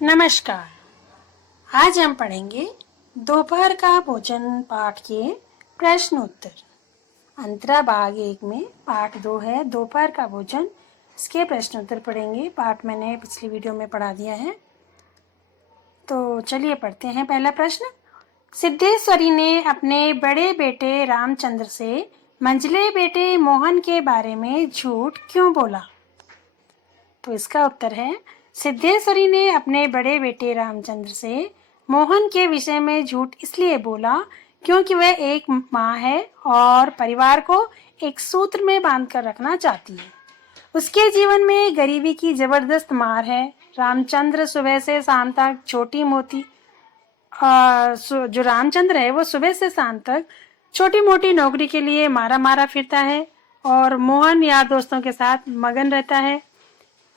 नमस्कार। आज हम पढ़ेंगे दोपहर का भोजन पाठ के प्रश्न उत्तर। अंतरा भाग 1 में पाठ 2 है दोपहर का भोजन, इसके प्रश्न उत्तर पढ़ेंगे। पाठ मैंने पिछली वीडियो में पढ़ा दिया है, तो चलिए पढ़ते हैं। पहला प्रश्न, सिद्धेश्वरी ने अपने बड़े बेटे रामचंद्र से मंझले बेटे मोहन के बारे में झूठ क्यों बोला? तो इसका उत्तर है, सिद्धेश्वरी ने अपने बड़े बेटे रामचंद्र से मोहन के विषय में झूठ इसलिए बोला क्योंकि वह एक माँ है और परिवार को एक सूत्र में बांध कर रखना चाहती है। उसके जीवन में गरीबी की जबरदस्त मार है। रामचंद्र सुबह से शाम तक जो रामचंद्र है वो सुबह से शाम तक छोटी मोटी नौकरी के लिए मारा मारा फिरता है और मोहन यार दोस्तों के साथ मगन रहता है।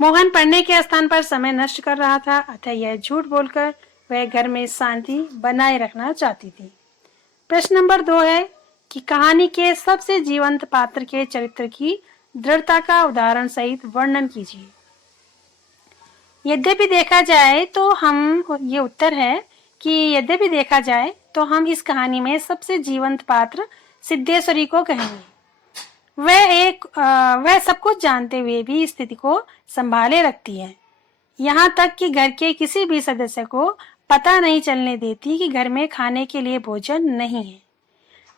मोहन पढ़ने के स्थान पर समय नष्ट कर रहा था, अतः यह झूठ बोलकर वह घर में शांति बनाए रखना चाहती थी। प्रश्न नंबर 2 है कि कहानी के सबसे जीवंत पात्र के चरित्र की दृढ़ता का उदाहरण सहित वर्णन कीजिए। यद्यपि देखा जाए तो हम इस कहानी में सबसे जीवंत पात्र सिद्धेश्वरी को कहेंगे। वह सब कुछ जानते हुए भी स्थिति को संभाले रखती है, यहाँ तक कि घर के किसी भी सदस्य को पता नहीं चलने देती कि घर में खाने के लिए भोजन नहीं है।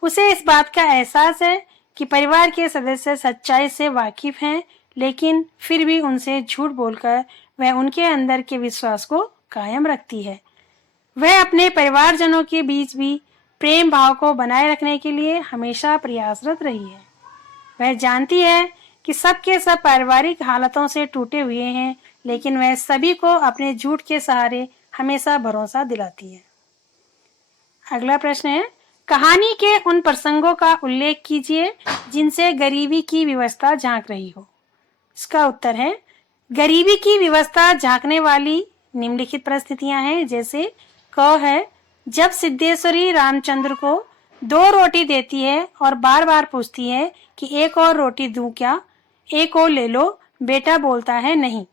उसे इस बात का एहसास है कि परिवार के सदस्य सच्चाई से वाकिफ हैं, लेकिन फिर भी उनसे झूठ बोलकर वह उनके अंदर के विश्वास को कायम रखती है। वह अपने परिवारजनों के बीच भी प्रेम भाव को बनाए रखने के लिए हमेशा प्रयासरत रही है। वह जानती है कि सबके सब पारिवारिक हालतों से टूटे हुए हैं, लेकिन वह सभी को अपने झूठ के सहारे हमेशा भरोसा दिलाती है। अगला प्रश्न है, कहानी के उन प्रसंगों का उल्लेख कीजिए जिनसे गरीबी की व्यवस्था झांक रही हो। इसका उत्तर है, गरीबी की व्यवस्था झांकने वाली निम्नलिखित परिस्थितियां हैं। जैसे क है, जब सिद्धेश्वरी रामचंद्र को 2 रोटी देती है और बार बार पूछती है कि एक और रोटी दूं क्या, एक और ले लो, बेटा बोलता है नहीं।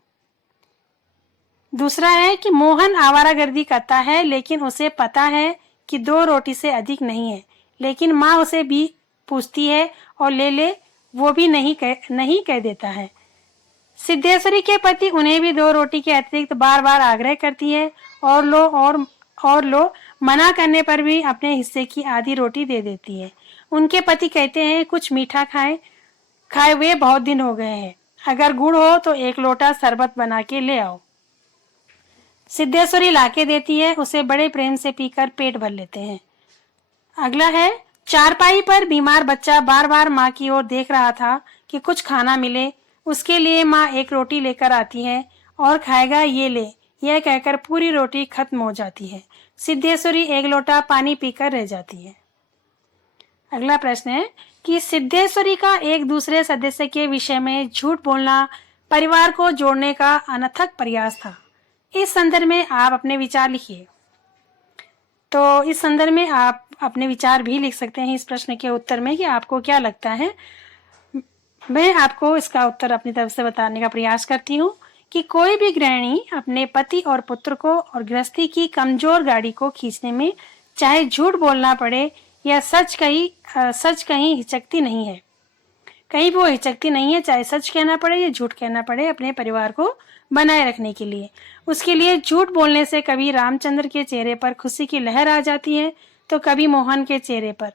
दूसरा है कि मोहन आवारागर्दी करता है, लेकिन उसे पता है कि 2 रोटी से अधिक नहीं है, लेकिन माँ उसे भी पूछती है और ले ले, वो भी नहीं कह देता है। सिद्धेश्वरी के पति उन्हें भी 2 रोटी के अतिरिक्त बार बार आग्रह करती है और लो मना करने पर भी अपने हिस्से की आधी रोटी दे देती है। उनके पति कहते हैं कुछ मीठा खाए हुए बहुत दिन हो गए हैं, अगर गुड़ हो तो 1 लोटा शरबत बना के ले आओ। सिद्धेश्वरी लाके देती है, उसे बड़े प्रेम से पीकर पेट भर लेते हैं। अगला है, चारपाई पर बीमार बच्चा बार बार माँ की ओर देख रहा था कि कुछ खाना मिले। उसके लिए माँ 1 रोटी लेकर आती है और खाएगा ये ले, यह कहकर पूरी रोटी खत्म हो जाती है। सिद्धेश्वरी 1 लोटा पानी पीकर रह जाती है। अगला प्रश्न है कि सिद्धेश्वरी का एक दूसरे सदस्य के विषय में झूठ बोलना परिवार को जोड़ने का अनथक प्रयास था। इस संदर्भ में आप अपने विचार लिखिए। तो इस संदर्भ में आप अपने विचार भी लिख सकते हैं इस प्रश्न के उत्तर में कि आपको क्या लगता है। मैं आपको इसका उत्तर अपनी तरफ से बताने का प्रयास करती हूँ कि कोई भी गृहिणी अपने पति और पुत्र को और गृहस्थी की कमजोर गाड़ी को खींचने में चाहे झूठ बोलना पड़े या सच कहीं हिचकती नहीं है। कहीं भी वो हिचकती नहीं है, चाहे सच कहना पड़े या झूठ कहना पड़े अपने परिवार को बनाए रखने के लिए। उसके लिए झूठ बोलने से कभी रामचंद्र के चेहरे पर खुशी की लहर आ जाती है, तो कभी मोहन के चेहरे पर,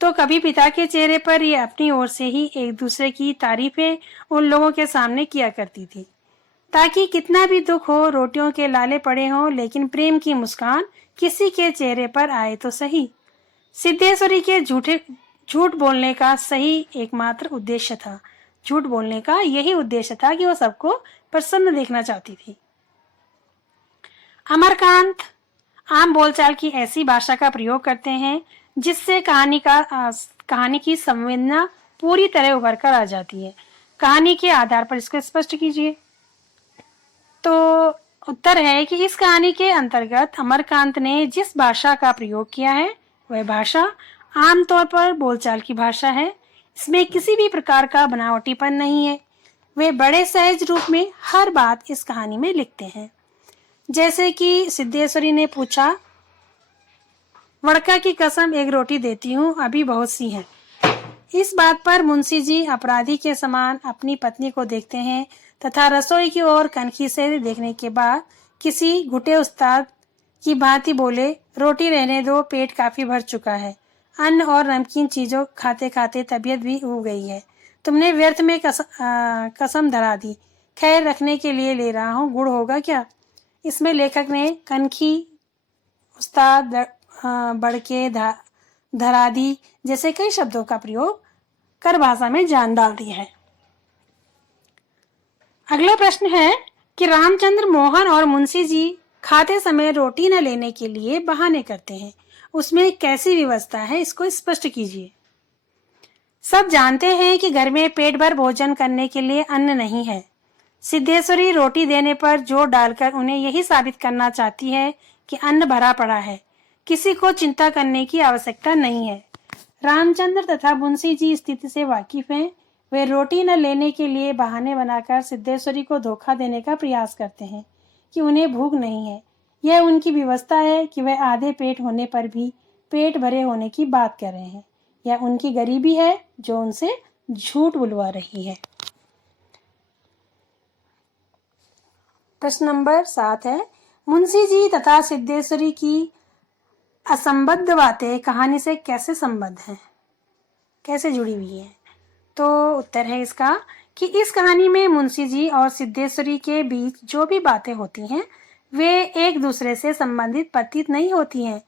तो कभी पिता के चेहरे पर। ये अपनी ओर से ही एक दूसरे की तारीफें उन लोगों के सामने किया करती थी, ताकि कितना भी दुख हो, रोटियों के लाले पड़े हों, लेकिन प्रेम की मुस्कान किसी के चेहरे पर आए तो सही। सिद्धेश्वरी के झूठ बोलने का सही एकमात्र उद्देश्य था। झूठ बोलने का यही उद्देश्य था कि वो सबको प्रसन्न देखना चाहती थी। अमरकांत आम बोलचाल की ऐसी भाषा का प्रयोग करते हैं जिससे कहानी की संवेदना पूरी तरह उभर कर आ जाती है। कहानी के आधार पर इसको स्पष्ट कीजिए। तो उत्तर है कि इस कहानी के अंतर्गत अमरकांत ने जिस भाषा का प्रयोग किया है वह भाषा आमतौर पर बोलचाल की भाषा है। इसमें किसी भी प्रकार का बनावटीपन नहीं है। वे बड़े सहज रूप में हर बात इस कहानी में लिखते हैं। जैसे कि सिद्धेश्वरी ने पूछा, वड़का की कसम एक रोटी देती हूँ, अभी बहुत सी हैं। इस बात पर मुंशी जी अपराधी के समान अपनी पत्नी को देखते हैं तथा रसोई की ओर कनखी से देखने के बाद किसी घुटे उस्ताद की भांति बोले, रोटी रहने दो, पेट काफी भर चुका है। अन्न और नमकीन चीजों खाते खाते तबीयत भी उब गई है। तुमने व्यर्थ में कसम धरा दी। खैर, रखने के लिए ले रहा हूँ, गुड़ होगा क्या? इसमें लेखक ने कनखी, उस्ताद, बड़के, धरादी जैसे कई शब्दों का प्रयोग कर भाषा में जान डाल दी है। अगला प्रश्न है कि रामचंद्र, मोहन और मुंशी जी खाते समय रोटी न लेने के लिए बहाने करते हैं, उसमें कैसी व्यवस्था है, इसको स्पष्ट कीजिए। सब जानते हैं कि घर में पेट भर भोजन करने के लिए अन्न नहीं है। सिद्धेश्वरी रोटी देने पर जोर डालकर उन्हें यही साबित करना चाहती है कि अन्न भरा पड़ा है, किसी को चिंता करने की आवश्यकता नहीं है। रामचंद्र तथा मुंशी जी स्थिति से वाकिफ हैं। वे रोटी न लेने के लिए बहाने बनाकर सिद्धेश्वरी को धोखा देने का प्रयास करते हैं कि उन्हें भूख नहीं है। यह उनकी व्यवस्था है कि वे आधे पेट होने पर भी पेट भरे होने की बात कर रहे हैं। यह उनकी गरीबी है जो उनसे झूठ बुलवा रही है। प्रश्न नंबर 7 है, मुंशी जी तथा सिद्धेश्वरी की असंबद्ध बातें कहानी से कैसे संबद्ध हैं, कैसे जुड़ी हुई है? तो उत्तर है इसका कि इस कहानी में मुंशी जी और सिद्धेश्वरी के बीच जो भी बातें होती हैं वे एक दूसरे से संबंधित प्रतीत नहीं होती हैं।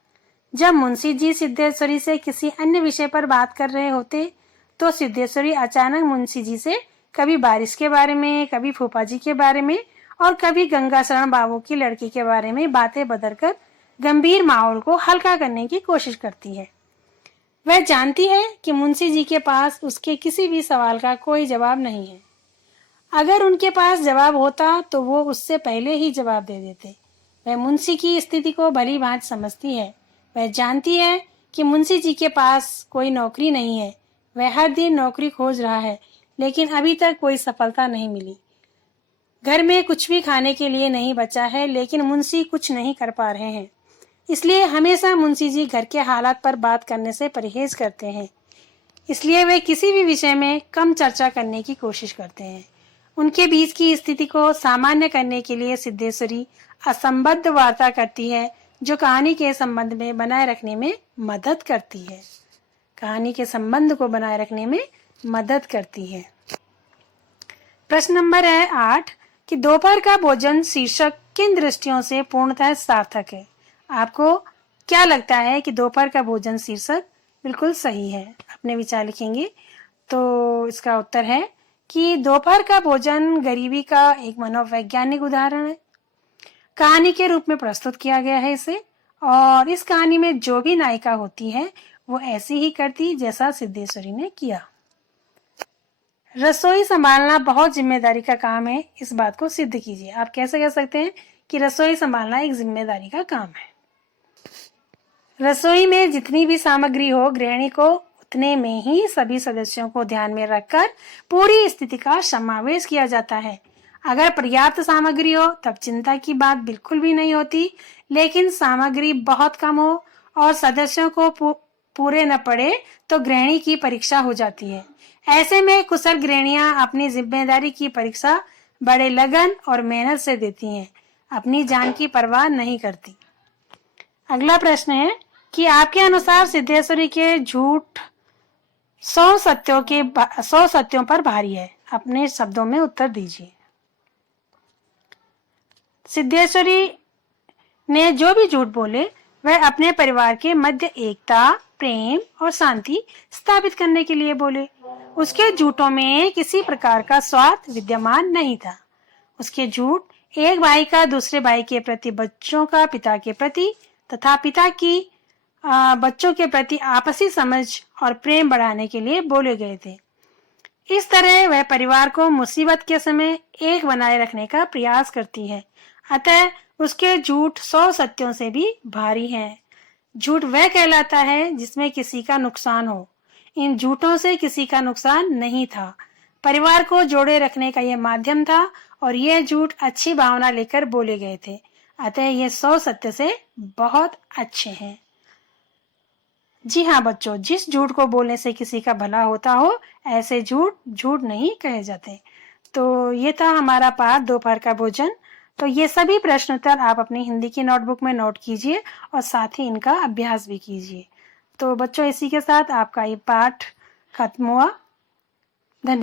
जब मुंशी जी सिद्धेश्वरी से किसी अन्य विषय पर बात कर रहे होते तो सिद्धेश्वरी अचानक मुंशी जी से कभी बारिश के बारे में, कभी फूफा जी के बारे में और कभी गंगा शरण बाबू की लड़की के बारे में बातें बदलकर गंभीर माहौल को हल्का करने की कोशिश करती है। वह जानती है कि मुंशी जी के पास उसके किसी भी सवाल का कोई जवाब नहीं है। अगर उनके पास जवाब होता तो वो उससे पहले ही जवाब दे देते। वह मुंशी की स्थिति को भली भांति समझती है। वह जानती है कि मुंशी जी के पास कोई नौकरी नहीं है। वह हर दिन नौकरी खोज रहा है, लेकिन अभी तक कोई सफलता नहीं मिली। घर में कुछ भी खाने के लिए नहीं बचा है, लेकिन मुंशी कुछ नहीं कर पा रहे हैं। इसलिए हमेशा मुंशी जी घर के हालात पर बात करने से परहेज करते हैं। इसलिए वे किसी भी विषय में कम चर्चा करने की कोशिश करते हैं। उनके बीच की स्थिति को सामान्य करने के लिए सिद्धेश्वरी असंबद्ध वार्ता करती है, जो कहानी के संबंध में बनाए रखने में मदद करती है। कहानी के संबंध को बनाए रखने में मदद करती है। प्रश्न नंबर है 8 कि दोपहर का भोजन शीर्षक किन दृष्टियों से पूर्णतः सार्थक है? आपको क्या लगता है कि दोपहर का भोजन शीर्षक बिल्कुल सही है? अपने विचार लिखेंगे। तो इसका उत्तर है कि दोपहर का भोजन गरीबी का एक मनोवैज्ञानिक उदाहरण है। कहानी के रूप में प्रस्तुत किया गया है इसे, और इस कहानी में जो भी नायिका होती है वो ऐसी ही करती जैसा सिद्धेश्वरी ने किया। रसोई संभालना बहुत जिम्मेदारी का काम है, इस बात को सिद्ध कीजिए। आप कैसे कह सकते हैं कि रसोई संभालना एक जिम्मेदारी का काम है? रसोई में जितनी भी सामग्री हो, गृहिणी को उतने में ही सभी सदस्यों को ध्यान में रखकर पूरी स्थिति का समावेश किया जाता है। अगर पर्याप्त सामग्री हो तब चिंता की बात बिल्कुल भी नहीं होती, लेकिन सामग्री बहुत कम हो और सदस्यों को पूरे न पड़े तो गृहिणी की परीक्षा हो जाती है। ऐसे में कुशल गृहिणियां अपनी जिम्मेदारी की परीक्षा बड़े लगन और मेहनत से देती हैं, अपनी जान की परवाह नहीं करती। अगला प्रश्न है कि आपके अनुसार सिद्धेश्वरी के झूठ 100 सत्यों पर भारी है। अपने शब्दों में उत्तर दीजिए। सिद्धेश्वरी ने जो भी झूठ बोले वह अपने परिवार के मध्य एकता, प्रेम और शांति स्थापित करने के लिए बोले। उसके झूठों में किसी प्रकार का स्वार्थ विद्यमान नहीं था। उसके झूठ एक भाई का दूसरे भाई के प्रति, बच्चों का पिता के प्रति तथा पिता की बच्चों के प्रति आपसी समझ और प्रेम बढ़ाने के लिए बोले गए थे। इस तरह वह परिवार को मुसीबत के समय एक बनाए रखने का प्रयास करती है। अतः उसके झूठ 100 सत्यों से भी भारी हैं। झूठ वह कहलाता है जिसमें किसी का नुकसान हो। इन झूठों से किसी का नुकसान नहीं था। परिवार को जोड़े रखने का यह माध्यम था और यह झूठ अच्छी भावना लेकर बोले गए थे। अतः ये 100 सत्य से बहुत अच्छे हैं। जी हाँ बच्चों, जिस झूठ को बोलने से किसी का भला होता हो ऐसे झूठ झूठ नहीं कहे जाते। तो ये था हमारा पाठ दोपहर का भोजन। तो ये सभी प्रश्न उत्तर आप अपनी हिंदी की नोटबुक में नोट कीजिए और साथ ही इनका अभ्यास भी कीजिए। तो बच्चों, इसी के साथ आपका ये पाठ खत्म हुआ।